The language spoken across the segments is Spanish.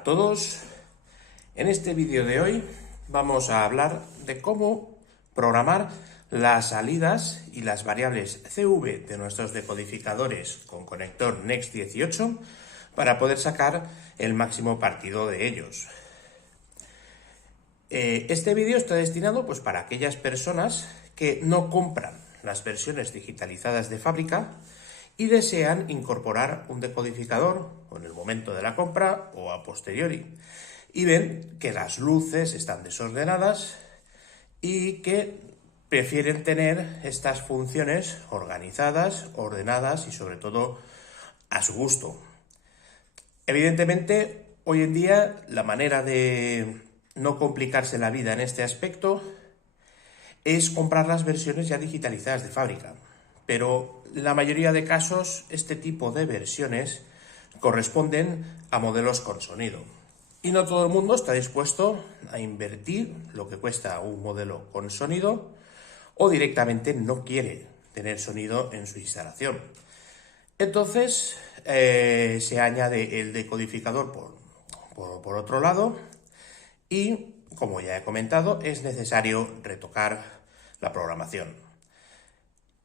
a todos. En este vídeo de hoy vamos a hablar de cómo programar las salidas y las variables CV de nuestros decodificadores con conector Next18 para poder sacar el máximo partido de ellos. Este vídeo está destinado para aquellas personas que no compran las versiones digitalizadas de fábrica y desean incorporar un decodificador en el momento de la compra o a posteriori y ven que las luces están desordenadas y que prefieren tener estas funciones organizadas, ordenadas y sobre todo a su gusto. Evidentemente, hoy en día la manera de no complicarse la vida en este aspecto es comprar las versiones ya digitalizadas de fábrica, pero en la mayoría de casos este tipo de versiones corresponden a modelos con sonido y no todo el mundo está dispuesto a invertir lo que cuesta un modelo con sonido o directamente no quiere tener sonido en su instalación. Entonces se añade el decodificador por otro lado y, como ya he comentado, es necesario retocar la programación.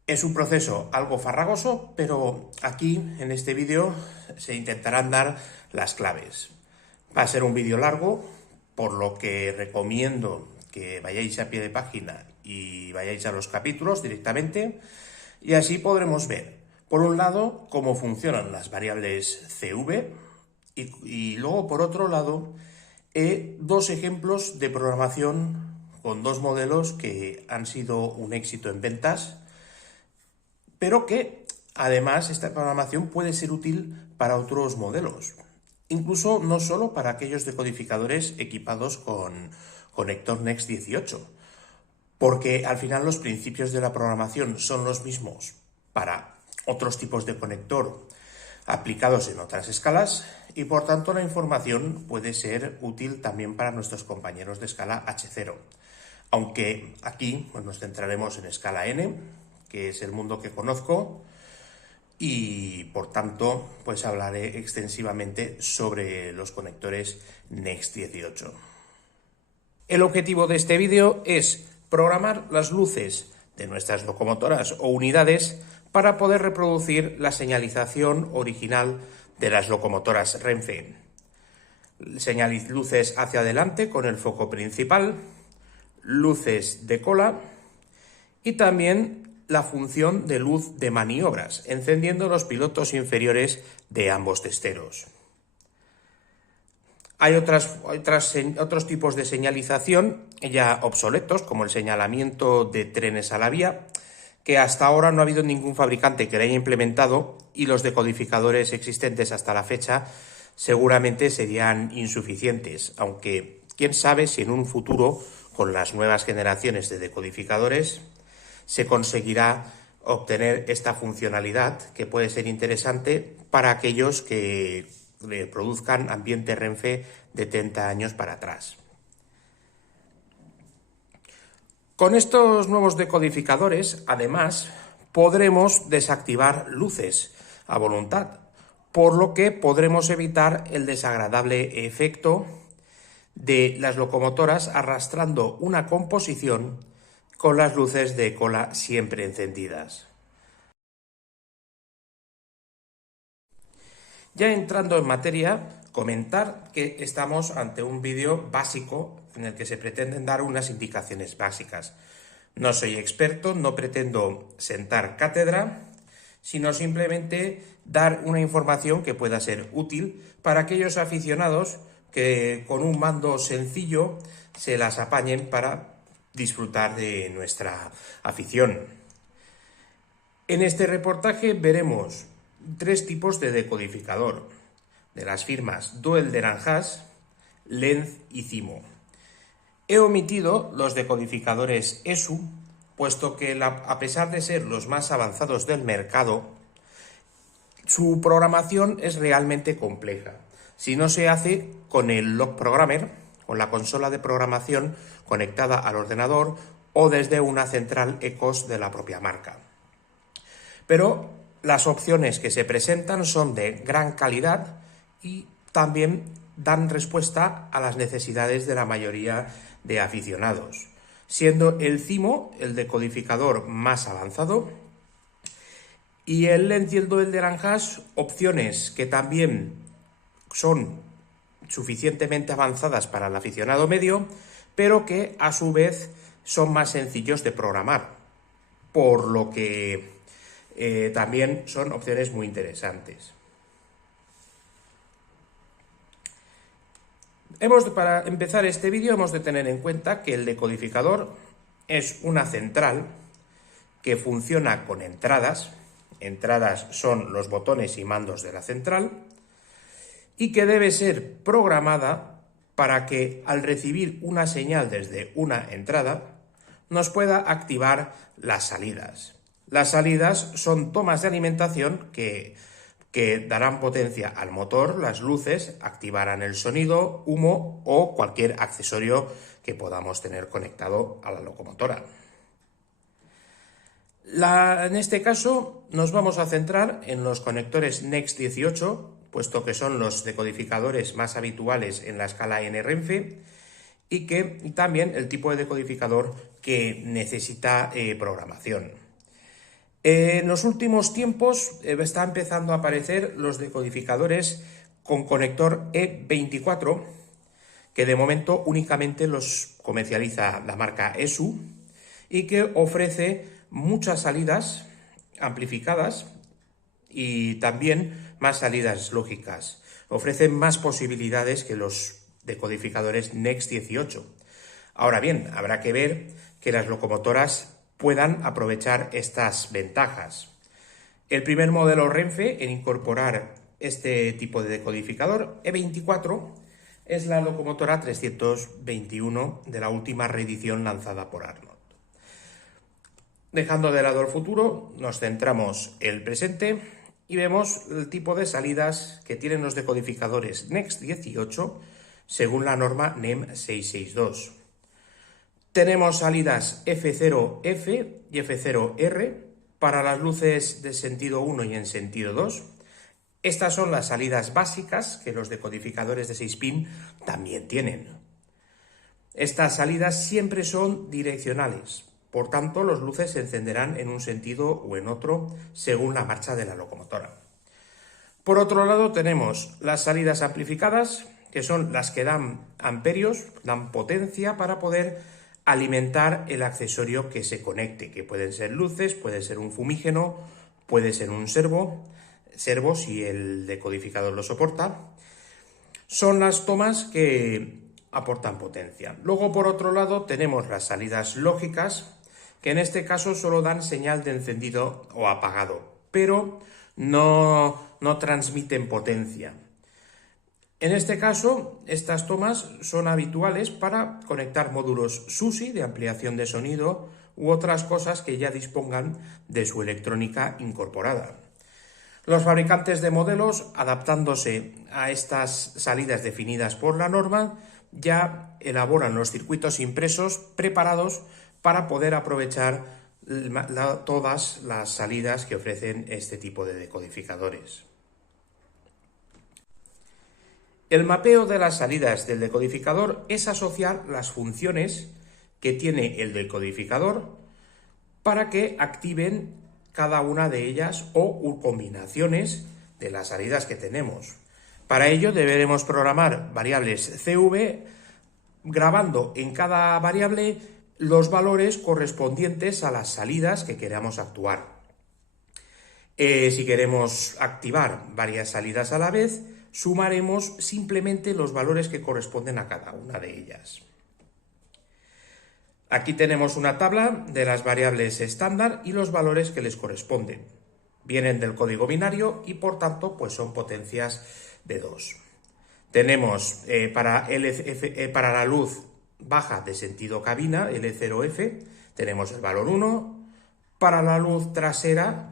Es un proceso algo farragoso, pero aquí en este vídeo se intentarán dar las claves. Va a ser un vídeo largo, por lo que recomiendo que vayáis a pie de página y vayáis a los capítulos directamente, y así podremos ver, por un lado, cómo funcionan las variables CV y luego, por otro lado, dos ejemplos de programación con dos modelos que han sido un éxito en ventas, pero que además esta programación puede ser útil para otros modelos, incluso no solo para aquellos decodificadores equipados con conector Next18, porque al final los principios de la programación son los mismos para otros tipos de conector aplicados en otras escalas y por tanto la información puede ser útil también para nuestros compañeros de escala H0. Aunque aquí nos centraremos en escala N, que es el mundo que conozco, y por tanto hablaré extensivamente sobre los conectores Next18. El objetivo de este vídeo es programar las luces de nuestras locomotoras o unidades para poder reproducir la señalización original de las locomotoras Renfe. Luces hacia adelante con el foco principal, luces de cola y también la función de luz de maniobras, encendiendo los pilotos inferiores de ambos testeros. Hay otros tipos de señalización ya obsoletos, como el señalamiento de trenes a la vía, que hasta ahora no ha habido ningún fabricante que lo haya implementado y los decodificadores existentes hasta la fecha seguramente serían insuficientes, aunque quién sabe si en un futuro, con las nuevas generaciones de decodificadores, se conseguirá obtener esta funcionalidad que puede ser interesante para aquellos que produzcan ambiente Renfe de 30 años para atrás. Con estos nuevos decodificadores, además, podremos desactivar luces a voluntad, por lo que podremos evitar el desagradable efecto de las locomotoras arrastrando una composición con las luces de cola siempre encendidas. Ya entrando en materia, comentar que estamos ante un vídeo básico en el que se pretenden dar unas indicaciones básicas. No soy experto, no pretendo sentar cátedra, sino simplemente dar una información que pueda ser útil para aquellos aficionados que con un mando sencillo se las apañen para disfrutar de nuestra afición. En este reportaje veremos tres tipos de decodificador, de las firmas Duel de Naranjas, Lenz y Cimo. He omitido los decodificadores ESU, puesto que a pesar de ser los más avanzados del mercado, su programación es realmente compleja. Si no se hace con el log programmer, con la consola de programación conectada al ordenador o desde una central ECOS de la propia marca. Pero las opciones que se presentan son de gran calidad y también dan respuesta a las necesidades de la mayoría de aficionados, siendo el CIMO el decodificador más avanzado y el Lent y el Duel de Naranjas opciones que también son suficientemente avanzadas para el aficionado medio, pero que a su vez son más sencillos de programar, por lo que también son opciones muy interesantes. Para empezar este vídeo hemos de tener en cuenta que el decodificador es una central que funciona con entradas. Entradas son los botones y mandos de la central y que debe ser programada para que al recibir una señal desde una entrada nos pueda activar las salidas. Las salidas son tomas de alimentación que darán potencia al motor, las luces activarán el sonido, humo o cualquier accesorio que podamos tener conectado a la locomotora. En este caso nos vamos a centrar en los conectores Next 18, puesto que son los decodificadores más habituales en la escala N Renfe y que también el tipo de decodificador que necesita programación. En los últimos tiempos está empezando a aparecer los decodificadores con conector E24, que de momento únicamente los comercializa la marca ESU y que ofrece muchas salidas amplificadas y también más salidas lógicas. Ofrecen más posibilidades que los decodificadores Next 18. Ahora bien, habrá que ver que las locomotoras puedan aprovechar estas ventajas. El primer modelo Renfe en incorporar este tipo de decodificador, E24, es la locomotora 321 de la última reedición lanzada por Arnold. Dejando de lado el futuro, nos centramos en el presente y vemos el tipo de salidas que tienen los decodificadores Next 18 según la norma NEM 662. Tenemos salidas F0F y F0R para las luces de sentido 1 y en sentido 2. Estas son las salidas básicas que los decodificadores de 6 pin también tienen. Estas salidas siempre son direccionales, por tanto las luces se encenderán en un sentido o en otro según la marcha de la locomotora. Por otro lado tenemos las salidas amplificadas, que son las que dan amperios, dan potencia para poder alimentar el accesorio que se conecte, que pueden ser luces, puede ser un fumígeno, puede ser un servo si el decodificador lo soporta. Son las tomas que aportan potencia. Luego, por otro lado, tenemos las salidas lógicas, que en este caso solo dan señal de encendido o apagado, pero no transmiten potencia. En este caso, estas tomas son habituales para conectar módulos SUSI de ampliación de sonido u otras cosas que ya dispongan de su electrónica incorporada. Los fabricantes de modelos, adaptándose a estas salidas definidas por la norma, ya elaboran los circuitos impresos preparados para poder aprovechar todas las salidas que ofrecen este tipo de decodificadores. El mapeo de las salidas del decodificador es asociar las funciones que tiene el decodificador para que activen cada una de ellas o combinaciones de las salidas que tenemos. Para ello deberemos programar variables CV grabando en cada variable los valores correspondientes a las salidas que queramos actuar. Si queremos activar varias salidas a la vez, sumaremos simplemente los valores que corresponden a cada una de ellas. Aquí tenemos una tabla de las variables estándar y los valores que les corresponden. Vienen del código binario y por tanto pues son potencias de 2. Tenemos para la luz baja de sentido cabina, L0F, tenemos el valor 1, para la luz trasera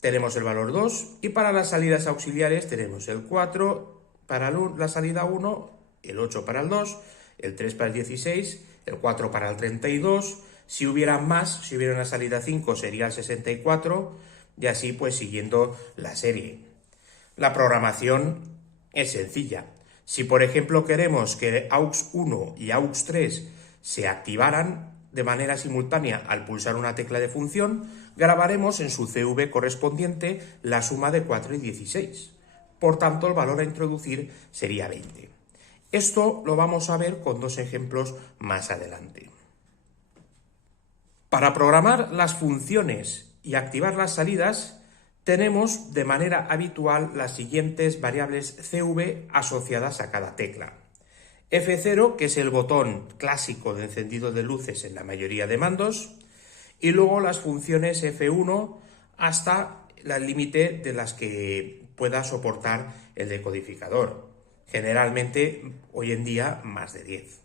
tenemos el valor 2 y para las salidas auxiliares tenemos el 4 para la salida 1, el 8 para el 2, el 3 para el 16, el 4 para el 32, si hubiera más, si hubiera una salida 5 sería el 64 y así pues siguiendo la serie. La programación es sencilla. Si, por ejemplo, queremos que AUX 1 y AUX 3 se activaran de manera simultánea al pulsar una tecla de función, grabaremos en su CV correspondiente la suma de 4 y 16. Por tanto, el valor a introducir sería 20. Esto lo vamos a ver con dos ejemplos más adelante. Para programar las funciones y activar las salidas, tenemos de manera habitual las siguientes variables CV asociadas a cada tecla. F0, que es el botón clásico de encendido de luces en la mayoría de mandos, y luego las funciones F1 hasta el límite de las que pueda soportar el decodificador. Generalmente, hoy en día, más de 10.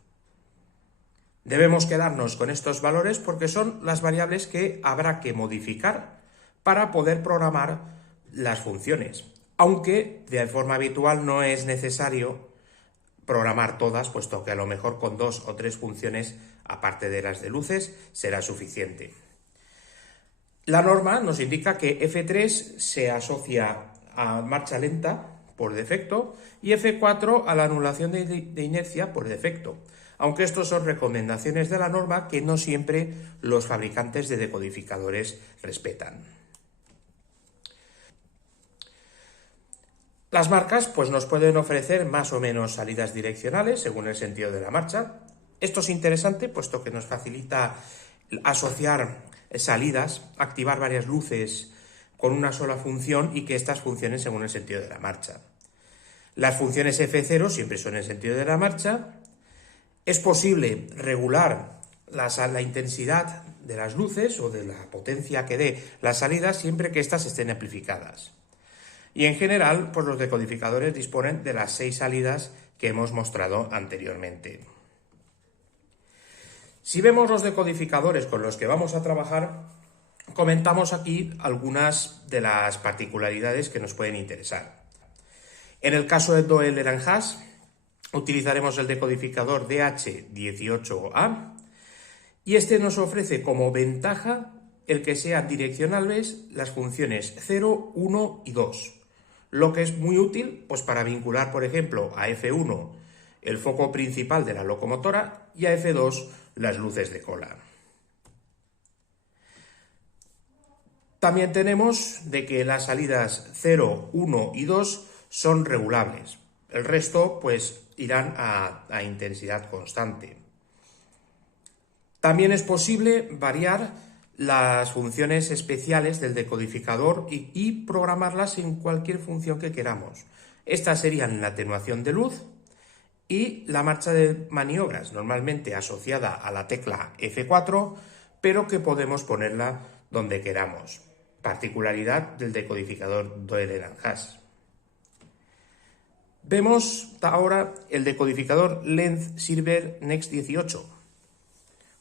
Debemos quedarnos con estos valores porque son las variables que habrá que modificar para poder programar las funciones, aunque de forma habitual no es necesario programar todas, puesto que a lo mejor con 2 o 3 funciones, aparte de las de luces, será suficiente. La norma nos indica que F3 se asocia a marcha lenta por defecto y F4 a la anulación de inercia por defecto, aunque estos son recomendaciones de la norma que no siempre los fabricantes de decodificadores respetan. Las marcas pues, nos pueden ofrecer más o menos salidas direccionales según el sentido de la marcha. Esto es interesante puesto que nos facilita asociar salidas, activar varias luces con una sola función y que estas funcionen según el sentido de la marcha. Las funciones F0 siempre son en el sentido de la marcha. Es posible regular la intensidad de las luces o de la potencia que dé la salida siempre que éstas estén amplificadas. Y en general, pues los decodificadores disponen de las 6 salidas que hemos mostrado anteriormente. Si vemos los decodificadores con los que vamos a trabajar, comentamos aquí algunas de las particularidades que nos pueden interesar. En el caso de Doel-Eran-Haas, utilizaremos el decodificador DH18A y este nos ofrece como ventaja el que sean direccionales las funciones 0, 1 y 2. Lo que es muy útil pues, para vincular, por ejemplo, a F1 el foco principal de la locomotora y a F2 las luces de cola. También tenemos de que las salidas 0, 1 y 2 son regulables. El resto pues irán a intensidad constante. También es posible variar las funciones especiales del decodificador y programarlas en cualquier función que queramos. Estas serían la atenuación de luz y la marcha de maniobras, normalmente asociada a la tecla F4, pero que podemos ponerla donde queramos. Particularidad del decodificador Doel-Eran-Haas. Vemos ahora el decodificador Length Silver Next 18.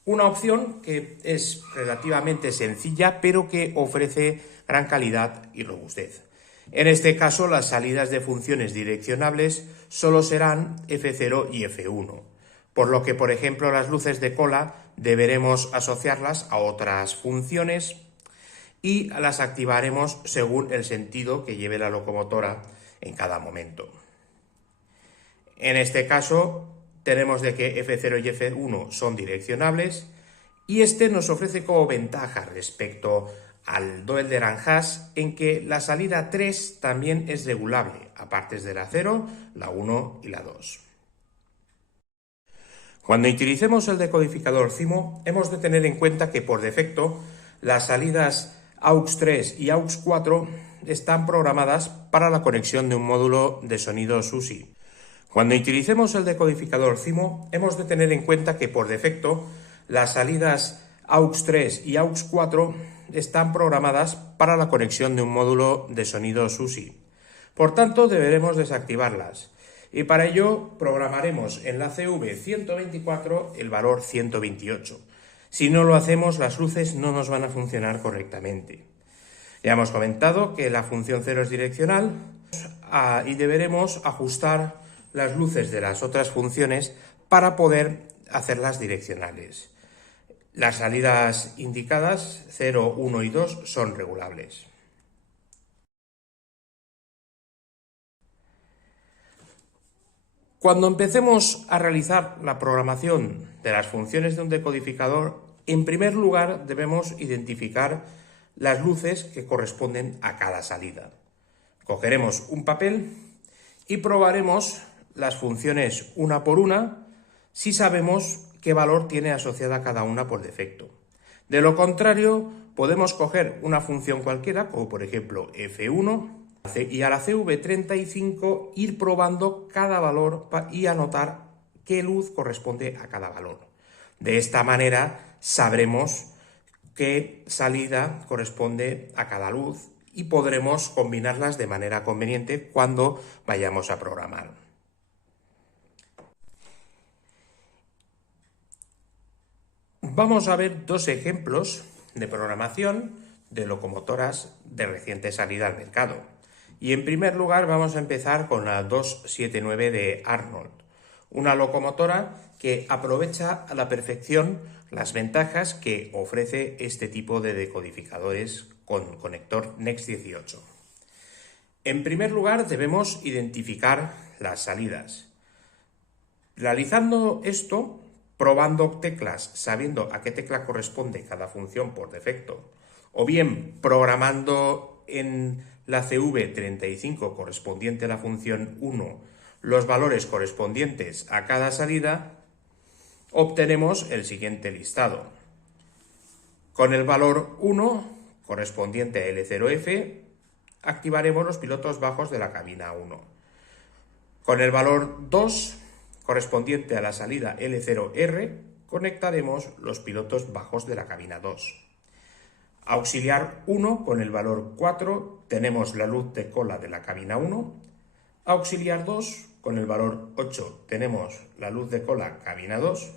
Una opción que es relativamente sencilla, pero que ofrece gran calidad y robustez. En este caso, las salidas de funciones direccionables solo serán F0 y F1, por lo que, por ejemplo, las luces de cola deberemos asociarlas a otras funciones y las activaremos según el sentido que lleve la locomotora en cada momento. En este caso, tenemos de que F0 y F1 son direccionables y este nos ofrece como ventaja respecto al Doel-Eran-Haas en que la salida 3 también es regulable, aparte de la 0, la 1 y la 2. Cuando utilicemos el decodificador CIMO, hemos de tener en cuenta que por defecto las salidas AUX 3 y AUX 4 están programadas para la conexión de un módulo de sonido SUSI. Cuando utilicemos el decodificador CIMO, hemos de tener en cuenta que por defecto las salidas AUX 3 y AUX 4 están programadas para la conexión de un módulo de sonido SUSI. Por tanto, deberemos desactivarlas. Y para ello programaremos en la CV124 el valor 128. Si no lo hacemos, las luces no nos van a funcionar correctamente. Ya hemos comentado que la función 0 es direccional y deberemos ajustar las luces de las otras funciones para poder hacerlas direccionales. Las salidas indicadas 0, 1 y 2 son regulables. Cuando empecemos a realizar la programación de las funciones de un decodificador, en primer lugar debemos identificar las luces que corresponden a cada salida. Cogeremos un papel y probaremos las funciones una por una si sabemos qué valor tiene asociada cada una por defecto. De lo contrario, podemos coger una función cualquiera, como por ejemplo f1, y a la CV35 ir probando cada valor y anotar qué luz corresponde a cada valor. De esta manera sabremos qué salida corresponde a cada luz y podremos combinarlas de manera conveniente cuando vayamos a programar. Vamos a ver dos ejemplos de programación de locomotoras de reciente salida al mercado. Y en primer lugar vamos a empezar con la 279 de Arnold, una locomotora que aprovecha a la perfección las ventajas que ofrece este tipo de decodificadores con conector Next 18. En primer lugar debemos identificar las salidas. Realizando esto, probando teclas, sabiendo a qué tecla corresponde cada función por defecto, o bien programando en la CV35 correspondiente a la función 1 los valores correspondientes a cada salida, obtenemos el siguiente listado. Con el valor 1 correspondiente a L0F, activaremos los pilotos bajos de la cabina 1. Con el valor 2 correspondiente a la salida L0R, conectaremos los pilotos bajos de la cabina 2. Auxiliar 1 con el valor 4 tenemos la luz de cola de la cabina 1. Auxiliar 2 con el valor 8 tenemos la luz de cola cabina 2.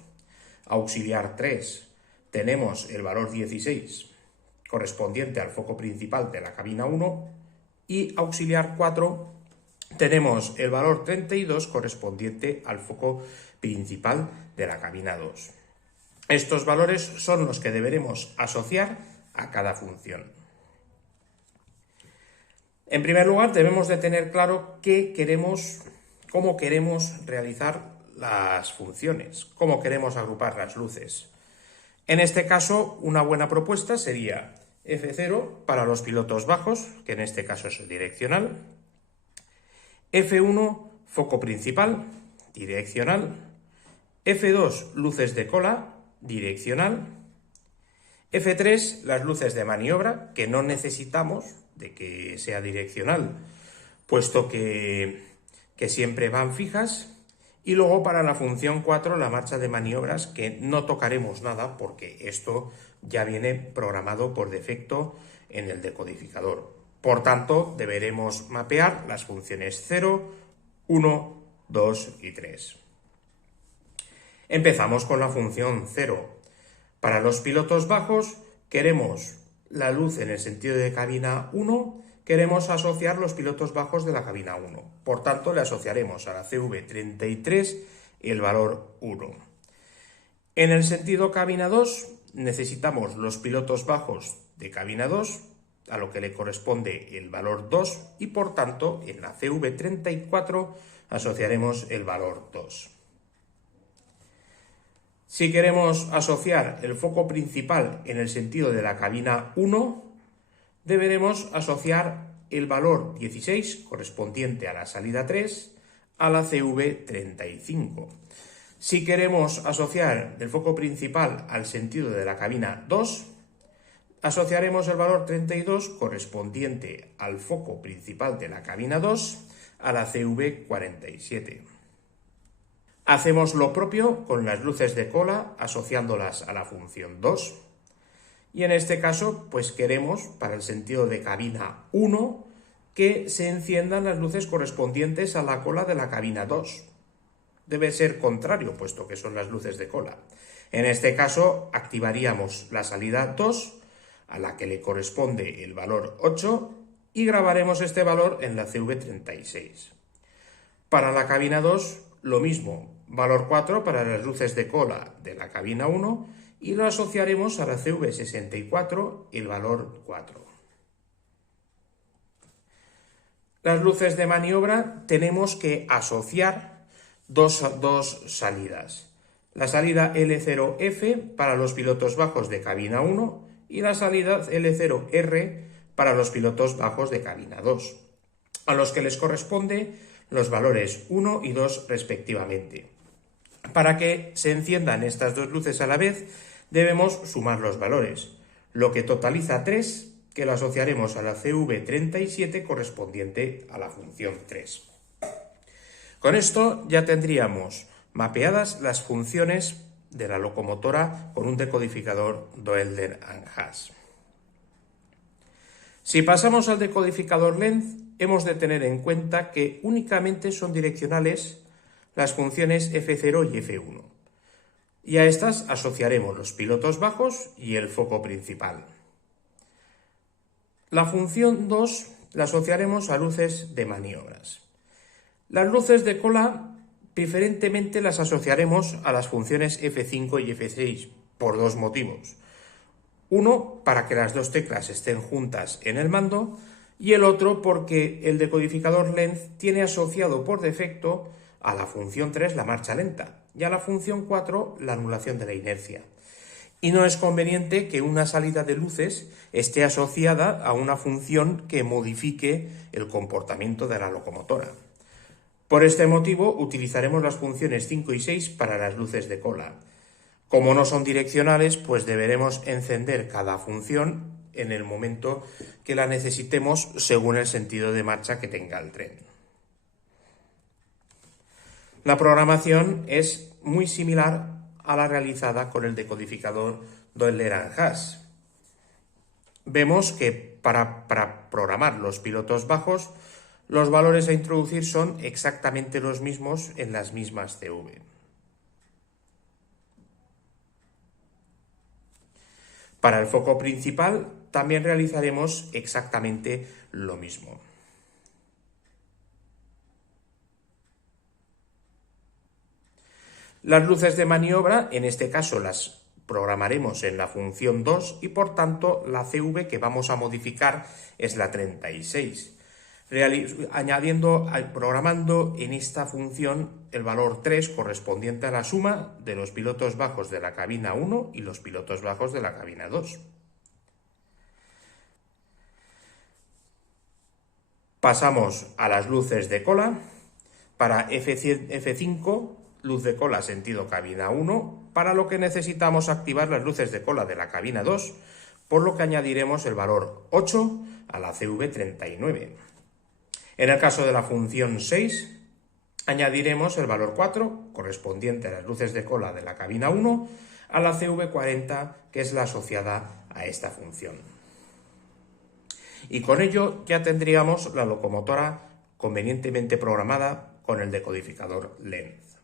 Auxiliar 3 tenemos el valor 16 correspondiente al foco principal de la cabina 1. Y auxiliar 4 tenemos el valor 32 correspondiente al foco principal de la cabina 2. Estos valores son los que deberemos asociar a cada función. En primer lugar, debemos de tener claro cómo queremos realizar las funciones, cómo queremos agrupar las luces. En este caso, una buena propuesta sería F0 para los pilotos bajos, que en este caso es direccional, F1 foco principal, direccional, F2 luces de cola, direccional, F3 las luces de maniobra, que no necesitamos de que sea direccional, puesto que siempre van fijas, y luego para la función 4 la marcha de maniobras, que no tocaremos nada porque esto ya viene programado por defecto en el decodificador. Por tanto, deberemos mapear las funciones 0, 1, 2 y 3. Empezamos con la función 0. Para los pilotos bajos queremos la luz en el sentido de cabina 1, queremos asociar los pilotos bajos de la cabina 1. Por tanto, le asociaremos a la CV33 el valor 1. En el sentido cabina 2 necesitamos los pilotos bajos de cabina 2, a lo que le corresponde el valor 2, y por tanto en la CV34 asociaremos el valor 2. Si queremos asociar el foco principal en el sentido de la cabina 1, deberemos asociar el valor 16 correspondiente a la salida 3 a la CV35. Si queremos asociar el foco principal al sentido de la cabina 2, asociaremos el valor 32 correspondiente al foco principal de la cabina 2 a la CV47. Hacemos lo propio con las luces de cola asociándolas a la función 2. Y en este caso, pues queremos, para el sentido de cabina 1, que se enciendan las luces correspondientes a la cola de la cabina 2. Debe ser contrario, puesto que son las luces de cola. En este caso, activaríamos la salida 2, a la que le corresponde el valor 8, y grabaremos este valor en la CV36. Para la cabina 2, lo mismo, valor 4 para las luces de cola de la cabina 1, y lo asociaremos a la CV64 el valor 4. Las luces de maniobra tenemos que asociar dos salidas. La salida L0F para los pilotos bajos de cabina 1 y la salida L0R para los pilotos bajos de cabina 2, a los que les corresponde los valores 1 y 2 respectivamente. Para que se enciendan estas dos luces a la vez, debemos sumar los valores, lo que totaliza 3, que lo asociaremos a la CV37 correspondiente a la función 3. Con esto ya tendríamos mapeadas las funciones de la locomotora con un decodificador Doelder-Haas. Si pasamos al decodificador Lenz, hemos de tener en cuenta que únicamente son direccionales las funciones F0 y F1, y a estas asociaremos los pilotos bajos y el foco principal. La función 2 la asociaremos a luces de maniobras. Las luces de cola preferentemente las asociaremos a las funciones F5 y F6 por dos motivos. Uno, para que las dos teclas estén juntas en el mando, y el otro porque el decodificador Lenz tiene asociado por defecto a la función 3 la marcha lenta y a la función 4 la anulación de la inercia. Y no es conveniente que una salida de luces esté asociada a una función que modifique el comportamiento de la locomotora. Por este motivo utilizaremos las funciones 5 y 6 para las luces de cola. Como no son direccionales, pues deberemos encender cada función en el momento que la necesitemos según el sentido de marcha que tenga el tren. La programación es muy similar a la realizada con el decodificador Doelder-Haas. Vemos que para programar los pilotos bajos, los valores a introducir son exactamente los mismos en las mismas CV. Para el foco principal también realizaremos exactamente lo mismo. Las luces de maniobra, en este caso las programaremos en la función 2 y por tanto la CV que vamos a modificar es la 36. Programando en esta función el valor 3 correspondiente a la suma de los pilotos bajos de la cabina 1 y los pilotos bajos de la cabina 2. Pasamos a las luces de cola. Para F5, luz de cola sentido cabina 1, para lo que necesitamos activar las luces de cola de la cabina 2, por lo que añadiremos el valor 8 a la CV39. En el caso de la función 6, añadiremos el valor 4, correspondiente a las luces de cola de la cabina 1, a la CV40, que es la asociada a esta función. Y con ello ya tendríamos la locomotora convenientemente programada con el decodificador Lenz.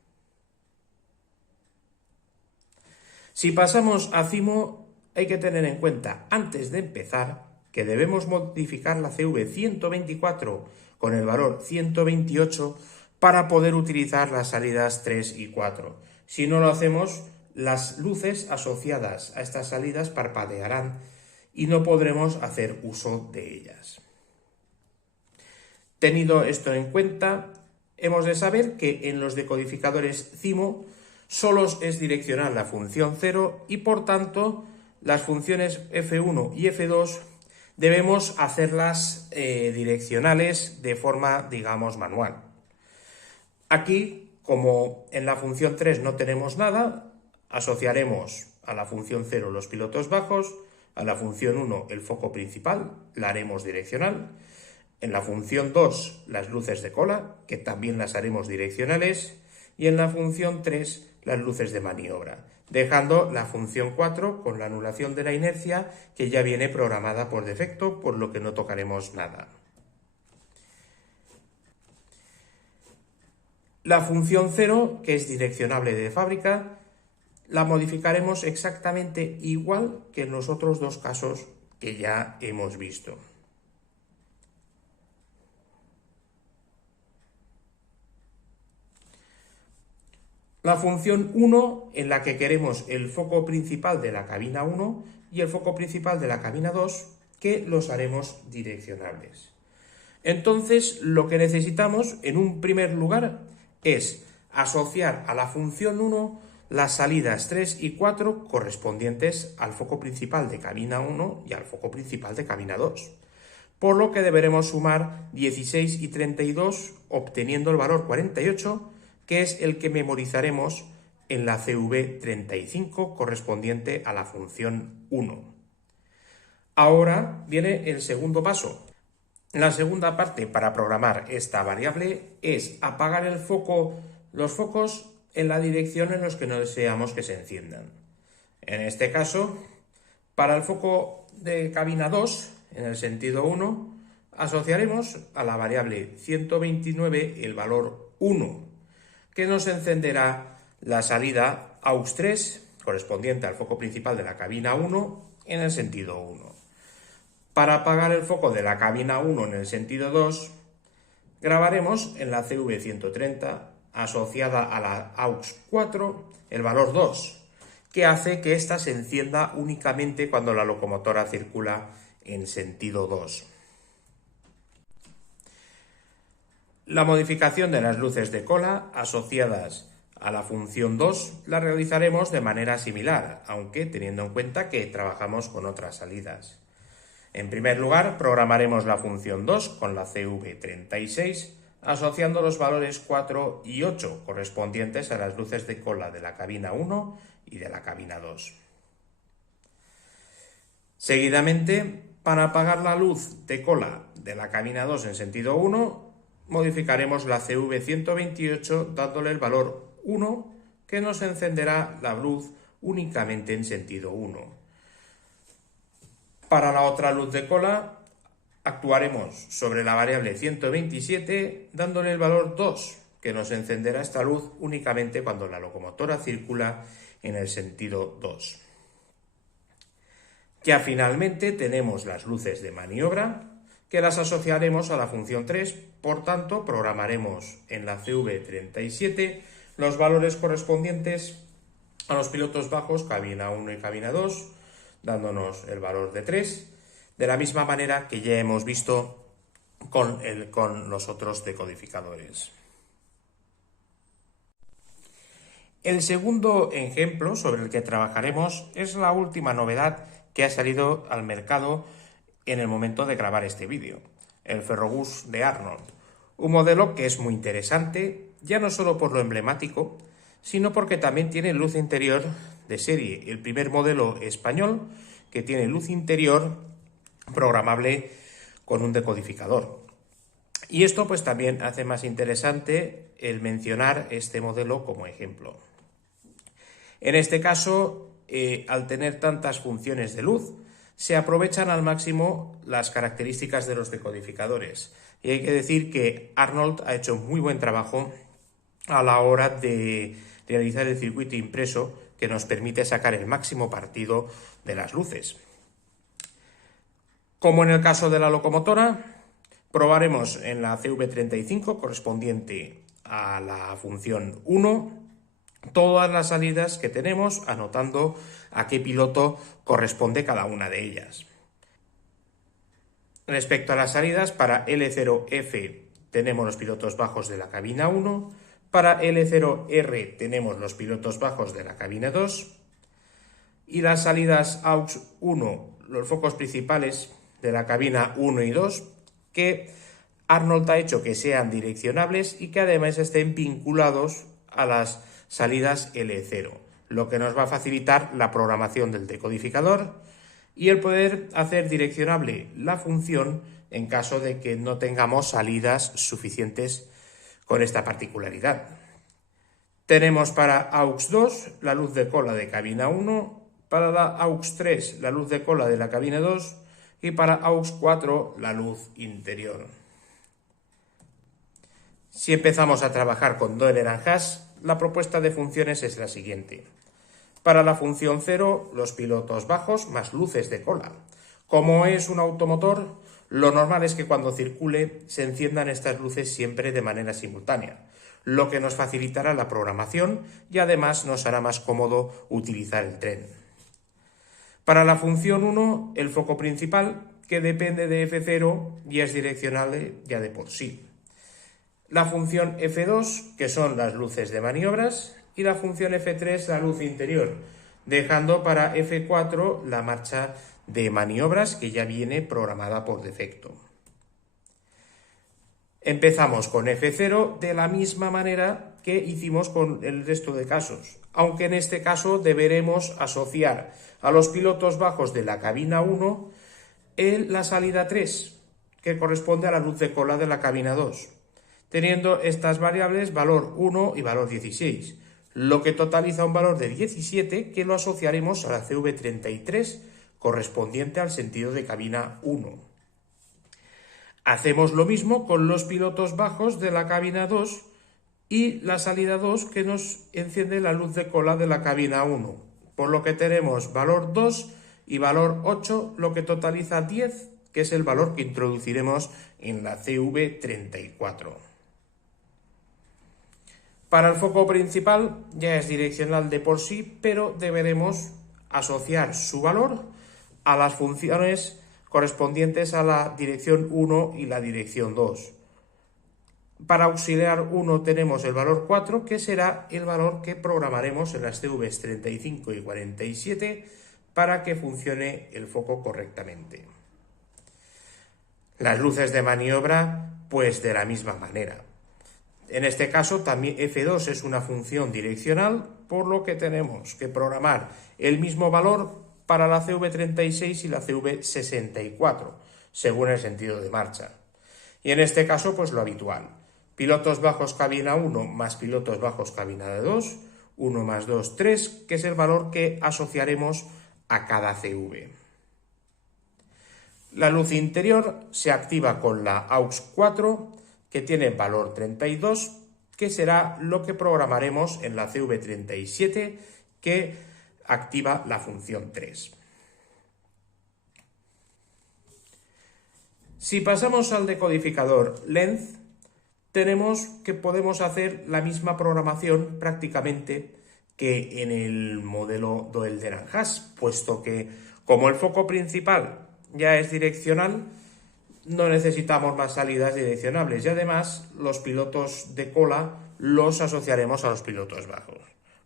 Si pasamos a CIMO, hay que tener en cuenta, antes de empezar, que debemos modificar la CV124 con el valor 128 para poder utilizar las salidas 3 y 4. Si no lo hacemos, las luces asociadas a estas salidas parpadearán y no podremos hacer uso de ellas. Tenido esto en cuenta, hemos de saber que en los decodificadores CIMO solo es direccional la función 0 y por tanto las funciones F1 y F2 debemos hacerlas direccionales de forma, digamos, manual. Aquí, como en la función 3 no tenemos nada, asociaremos a la función 0 los pilotos bajos, a la función 1 el foco principal, la haremos direccional, en la función 2 las luces de cola, que también las haremos direccionales, y en la función 3 las luces de maniobra, dejando la función 4 con la anulación de la inercia que ya viene programada por defecto, por lo que no tocaremos nada. La función 0, que es direccionable de fábrica, la modificaremos exactamente igual que en los otros dos casos que ya hemos visto. La función 1, en la que queremos el foco principal de la cabina 1 y el foco principal de la cabina 2, que los haremos direccionables. Entonces, lo que necesitamos, en un primer lugar, es asociar a la función 1 las salidas 3 y 4 correspondientes al foco principal de cabina 1 y al foco principal de cabina 2. Por lo que deberemos sumar 16 y 32 obteniendo el valor 48, que es el que memorizaremos en la CV35 correspondiente a la función 1. Ahora viene el segundo paso. La segunda parte para programar esta variable es apagar los focos en la dirección en los que no deseamos que se enciendan. En este caso, para el foco de cabina 2, en el sentido 1, asociaremos a la variable 129 el valor 1, que nos encenderá la salida AUX 3, correspondiente al foco principal de la cabina 1, en el sentido 1. Para apagar el foco de la cabina 1 en el sentido 2, grabaremos en la CV130, asociada a la AUX 4, el valor 2, que hace que ésta se encienda únicamente cuando la locomotora circula en sentido 2. La modificación de las luces de cola asociadas a la función 2 la realizaremos de manera similar, aunque teniendo en cuenta que trabajamos con otras salidas. En primer lugar, programaremos la función 2 con la CV36, asociando los valores 4 y 8 correspondientes a las luces de cola de la cabina 1 y de la cabina 2. Seguidamente, para apagar la luz de cola de la cabina 2 en sentido 1, modificaremos la CV128 dándole el valor 1, que nos encenderá la luz únicamente en sentido 1. Para la otra luz de cola, actuaremos sobre la variable 127 dándole el valor 2, que nos encenderá esta luz únicamente cuando la locomotora circula en el sentido 2. Ya finalmente tenemos las luces de maniobra, que las asociaremos a la función 3, por tanto programaremos en la CV37 los valores correspondientes a los pilotos bajos cabina 1 y cabina 2, dándonos el valor de 3, de la misma manera que ya hemos visto con los otros decodificadores. El segundo ejemplo sobre el que trabajaremos es la última novedad que ha salido al mercado en el momento de grabar este vídeo, el Ferrobús de Arnold, un modelo que es muy interesante, ya no solo por lo emblemático, sino porque también tiene luz interior de serie, el primer modelo español que tiene luz interior programable con un decodificador. Y esto pues también hace más interesante el mencionar este modelo como ejemplo. En este caso, al tener tantas funciones de luz, se aprovechan al máximo las características de los decodificadores. Y hay que decir que Arnold ha hecho muy buen trabajo a la hora de realizar el circuito impreso que nos permite sacar el máximo partido de las luces. Como en el caso de la locomotora, probaremos en la CV35 correspondiente a la función 1 todas las salidas que tenemos, anotando a qué piloto corresponde cada una de ellas. Respecto a las salidas, para L0F tenemos los pilotos bajos de la cabina 1, para L0R tenemos los pilotos bajos de la cabina 2 y las salidas AUX 1, los focos principales de la cabina 1 y 2, que Arnold ha hecho que sean direccionables y que además estén vinculados a las salidas L0, lo que nos va a facilitar la programación del decodificador y el poder hacer direccionable la función en caso de que no tengamos salidas suficientes con esta particularidad. Tenemos para AUX 2 la luz de cola de cabina 1, para la AUX 3 la luz de cola de la cabina 2 y para AUX 4 la luz interior. Si empezamos a trabajar con Doener and Hash, la propuesta de funciones es la siguiente. Para la función 0, los pilotos bajos más luces de cola. Como es un automotor, lo normal es que cuando circule se enciendan estas luces siempre de manera simultánea, lo que nos facilitará la programación y además nos hará más cómodo utilizar el tren. Para la función 1, el foco principal, que depende de F0 y es direccionable ya de por sí. la función F2, que son las luces de maniobras, y la función F3, la luz interior, dejando para F4 la marcha de maniobras que ya viene programada por defecto. Empezamos con F0 de la misma manera que hicimos con el resto de casos, aunque en este caso deberemos asociar a los pilotos bajos de la cabina 1 en la salida 3, que corresponde a la luz de cola de la cabina 2, teniendo estas variables valor 1 y valor 16, lo que totaliza un valor de 17 que lo asociaremos a la CV33 correspondiente al sentido de cabina 1. Hacemos lo mismo con los pilotos bajos de la cabina 2 y la salida 2 que nos enciende la luz de cola de la cabina 1, por lo que tenemos valor 2 y valor 8, lo que totaliza 10, que es el valor que introduciremos en la CV34. Para el foco principal ya es direccional de por sí, pero deberemos asociar su valor a las funciones correspondientes a la dirección 1 y la dirección 2. Para auxiliar 1 tenemos el valor 4, que será el valor que programaremos en las CVs 35 y 47 para que funcione el foco correctamente. Las luces de maniobra, pues de la misma manera. En este caso también F2 es una función direccional, por lo que tenemos que programar el mismo valor para la CV36 y la CV64, según el sentido de marcha. Y en este caso, pues lo habitual. Pilotos bajos cabina 1 más pilotos bajos cabina de 2, 1 más 2, 3, que es el valor que asociaremos a cada CV. La luz interior se activa con la AUX 4, que tiene valor 32, que será lo que programaremos en la CV37, que activa la función 3. Si pasamos al decodificador length, tenemos que podemos hacer la misma programación prácticamente que en el modelo Doel-Deran-Haas, puesto que como el foco principal ya es direccional, no necesitamos más salidas direccionables y además los pilotos de cola los asociaremos a los pilotos bajos.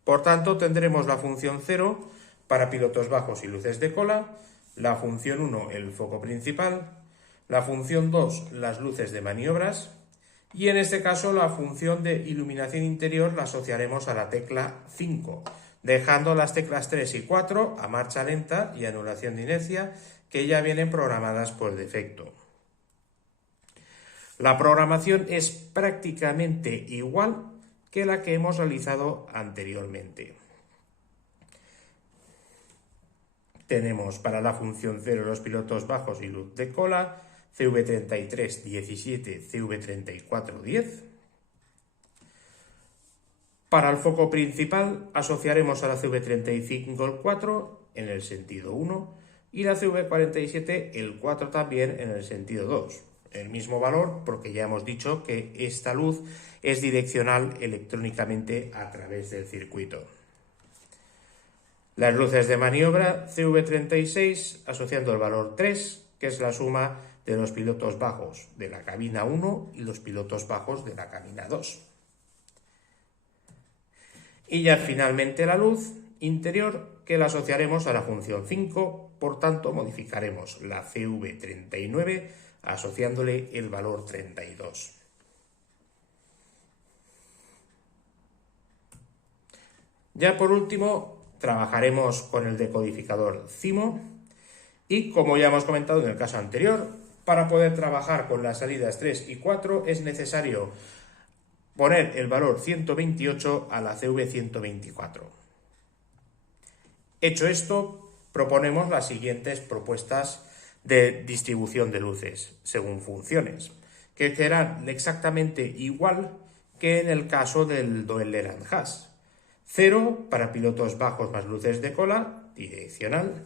Por tanto, tendremos la función 0 para pilotos bajos y luces de cola, la función 1 el foco principal, la función 2 las luces de maniobras y en este caso la función de iluminación interior la asociaremos a la tecla 5, dejando las teclas 3 y 4 a marcha lenta y anulación de inercia que ya vienen programadas por defecto. La programación es prácticamente igual que la que hemos realizado anteriormente. Tenemos para la función 0 los pilotos bajos y luz de cola, CV33 17, CV34 10. Para el foco principal asociaremos a la CV35 el 4 en el sentido 1 y la CV47 el 4 también en el sentido 2. El mismo valor porque ya hemos dicho que esta luz es direccional electrónicamente a través del circuito. Las luces de maniobra CV36 asociando el valor 3, que es la suma de los pilotos bajos de la cabina 1 y los pilotos bajos de la cabina 2. Y ya finalmente la luz interior que la asociaremos a la función 5, por tanto modificaremos la CV39 asociándole el valor 32. Ya por último trabajaremos con el decodificador CIMO y como ya hemos comentado en el caso anterior, para poder trabajar con las salidas 3 y 4 es necesario poner el valor 128 a la CV124. Hecho esto, proponemos las siguientes propuestas de distribución de luces según funciones, que serán exactamente igual que en el caso del Doel-Deran-Haas. 0 para pilotos bajos más luces de cola, direccional,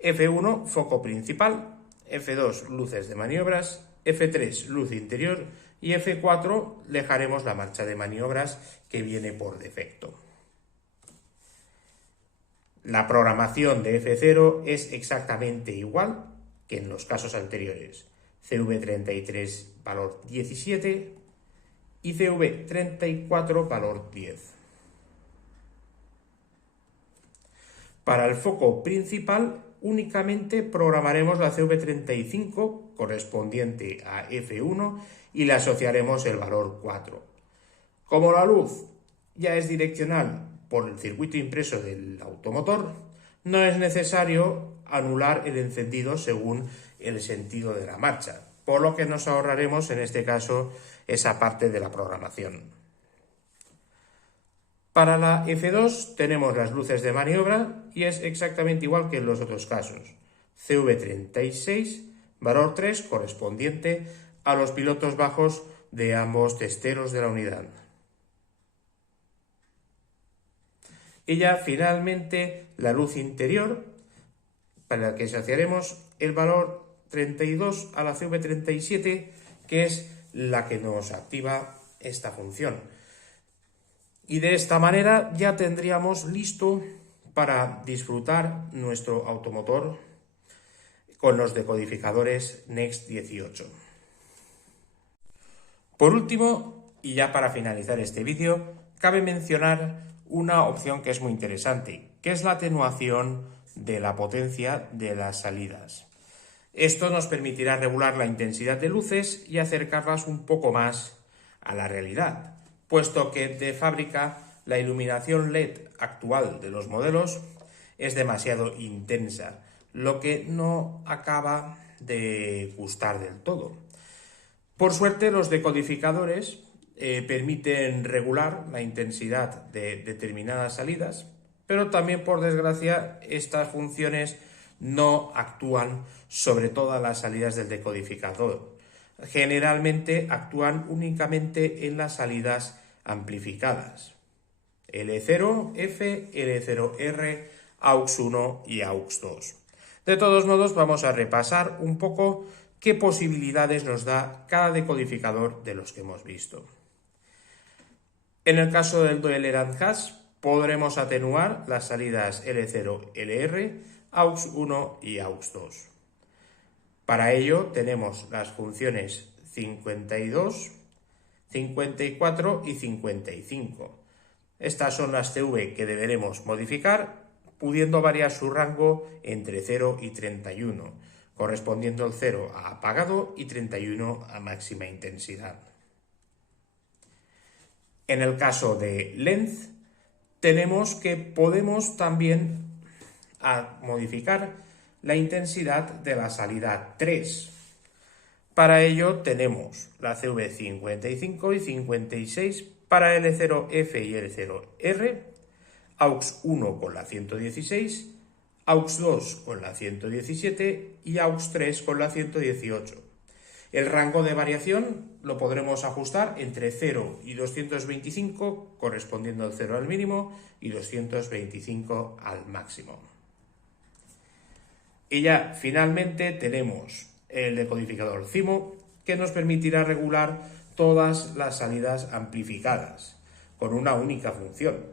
F1 foco principal, F2 luces de maniobras, F3 luz interior y F4 dejaremos la marcha de maniobras que viene por defecto. La programación de F0 es exactamente igual que en los casos anteriores. CV33 valor 17 y CV34 valor 10. Para el foco principal únicamente programaremos la CV35 correspondiente a F1 y le asociaremos el valor 4. Como la luz ya es direccional por el circuito impreso del automotor, no es necesario anular el encendido según el sentido de la marcha, por lo que nos ahorraremos en este caso esa parte de la programación. Para la F2 tenemos las luces de maniobra y es exactamente igual que en los otros casos. CV36, valor 3 correspondiente a los pilotos bajos de ambos testeros de la unidad. Y ya finalmente la luz interior, para la que asociaremos el valor 32 a la CV37, que es la que nos activa esta función. Y de esta manera ya tendríamos listo para disfrutar nuestro automotor con los decodificadores Next 18. Por último, y ya para finalizar este vídeo, cabe mencionar una opción que es muy interesante, que es la atenuación de la potencia de las salidas. Esto nos permitirá regular la intensidad de luces y acercarlas un poco más a la realidad, puesto que de fábrica la iluminación LED actual de los modelos es demasiado intensa, lo que no acaba de gustar del todo. Por suerte, los decodificadores permiten regular la intensidad de determinadas salidas, pero también, por desgracia, estas funciones no actúan sobre todas las salidas del decodificador. Generalmente actúan únicamente en las salidas amplificadas: L0F, L0R, AUX 1 y AUX 2. De todos modos, vamos a repasar un poco qué posibilidades nos da cada decodificador de los que hemos visto. En el caso del Doppler hash, podremos atenuar las salidas L0, LR, AUX 1 y AUX 2. Para ello tenemos las funciones 52, 54 y 55. Estas son las CV que deberemos modificar, pudiendo variar su rango entre 0 y 31, correspondiendo el 0 a apagado y 31 a máxima intensidad. En el caso de length, tenemos que podemos también modificar la intensidad de la salida 3. Para ello tenemos la CV55 y 56 para L0F y L0R, AUX 1 con la 116, AUX 2 con la 117 y AUX 3 con la 118. El rango de variación lo podremos ajustar entre 0 y 225, correspondiendo al 0 al mínimo y 225 al máximo. Y ya finalmente tenemos el decodificador CIMO, que nos permitirá regular todas las salidas amplificadas con una única función.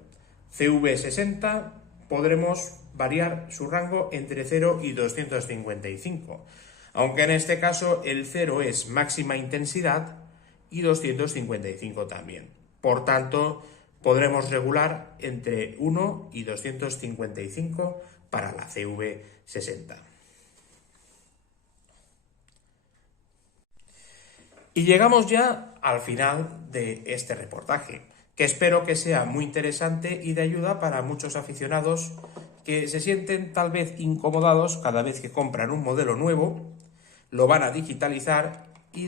CV60 podremos variar su rango entre 0 y 255, aunque en este caso el 0 es máxima intensidad y 255 también. Por tanto, podremos regular entre 1 y 255 para la CV60. Y llegamos ya al final de este reportaje, que espero que sea muy interesante y de ayuda para muchos aficionados que se sienten tal vez incomodados cada vez que compran un modelo nuevo, lo van a digitalizar y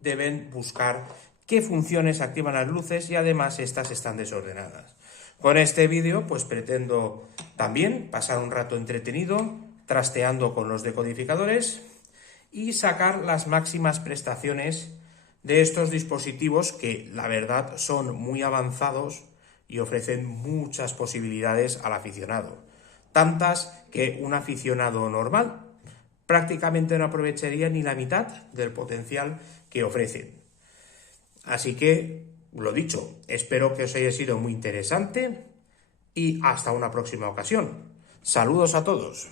deben buscar qué funciones activan las luces y además estas están desordenadas. Con este vídeo pues pretendo también pasar un rato entretenido trasteando con los decodificadores y sacar las máximas prestaciones de estos dispositivos que la verdad son muy avanzados y ofrecen muchas posibilidades al aficionado, tantas que un aficionado normal prácticamente no aprovecharía ni la mitad del potencial que ofrecen. Así que, lo dicho, espero que os haya sido muy interesante y hasta una próxima ocasión. Saludos a todos.